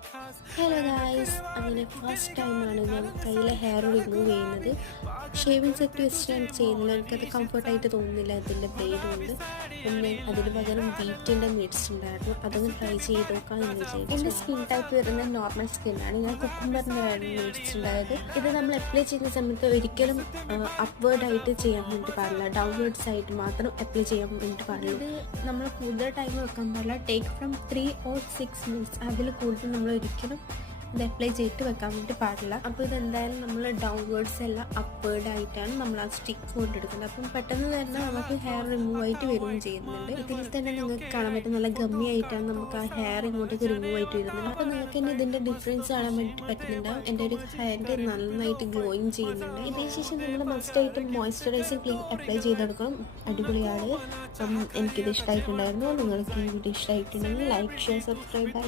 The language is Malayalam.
ഹലോ ഗായ്സ്, അങ്ങനെ ഫസ്റ്റ് ടൈമാണ് ഞാൻ കയ്യിലെ ഹെയർ റിമൂവ് ചെയ്യുന്നത്. ഷേവിങ് സെറ്റ് വെച്ചിട്ടാണ് ചെയ്യുന്നത്. എനിക്കത് കംഫർട്ടായിട്ട് തോന്നുന്നില്ല ഇതിൻ്റെ ബ്ലേഡ് കൊണ്ട്. പിന്നെ അതിന് പകരം വീറ്റിൻ്റെ മിഡ്സ് ഉണ്ടായിരുന്നു, അതൊന്ന് ട്രൈ ചെയ്ത് നോക്കാം എന്ന് വിചാരിച്ചു. എൻ്റെ സ്കിൻ ടൈപ്പ് വരുന്നത് നോർമൽ സ്കിന്നാണ്. ഞാൻ കുക്കുംബറിൻ്റെ മിഡ്സ് ഉണ്ടായത്. ഇത് നമ്മൾ അപ്ലൈ ചെയ്യുന്ന സമയത്ത് ഒരിക്കലും അപ്വേർഡായിട്ട് ചെയ്യാൻ വേണ്ടി പാടില്ല, ഡൗൺവേർഡ്സ് ആയിട്ട് മാത്രം അപ്ലൈ ചെയ്യാൻ വേണ്ടി പാടില്ല. ഇത് നമ്മൾ കൂടുതൽ ടൈം വെക്കാൻ പാടില്ല. ടേക്ക് ഫ്രം 3 or 6 minutes, അതിൽ കൂടുതൽ നമ്മൾ ഒരിക്കലും ഇത് അപ്ലൈ ചെയ്തിട്ട് വെക്കാൻ വേണ്ടി പാടില്ല. അപ്പോൾ ഇതെന്തായാലും നമ്മൾ ഡൗൺവേർഡ്സ് അല്ല അപ്വേർഡ് ആയിട്ടാണ് നമ്മൾ ആ സ്റ്റിക്ക് കൊണ്ടെടുക്കുന്നത്. അപ്പം പെട്ടെന്ന് തന്നെ നമുക്ക് ഹെയർ റിമൂവ് ആയിട്ട് വരികയും ചെയ്യുന്നുണ്ട്. ഇതിൽ തന്നെ നിങ്ങൾക്ക് കാണാൻ പറ്റും, നല്ല ഗമ്മി ആയിട്ടാണ് നമുക്ക് ആ ഹെയർ ഇങ്ങോട്ടേക്ക് റിമൂവ് ആയിട്ട് വരുന്നത്. അപ്പോൾ നിങ്ങൾക്ക് തന്നെ ഇതിൻ്റെ ഡിഫറൻസ് കാണാൻ വേണ്ടി പറ്റുന്നുണ്ടാവും. എൻ്റെ ഒരു ഹെയറിൻ്റെ നന്നായിട്ട് ഗ്ലോയിങ് ചെയ്യുന്നുണ്ട്. ഇതിന് ശേഷം നിങ്ങൾ മസ്റ്റായിട്ട് മോയ്സ്ചറൈസിങ് ക്രീം അപ്ലൈ ചെയ്തെടുക്കണം. അടിപൊളിയാണ്. അപ്പം എനിക്കിത് ഇഷ്ടമായിട്ടുണ്ടായിരുന്നു. നിങ്ങൾക്ക് ഈ വീഡിയോ ഇഷ്ടമായിട്ടുണ്ടെങ്കിൽ ലൈക്ക്, ഷെയർ, സബ്സ്ക്രൈബ്. ബൈ.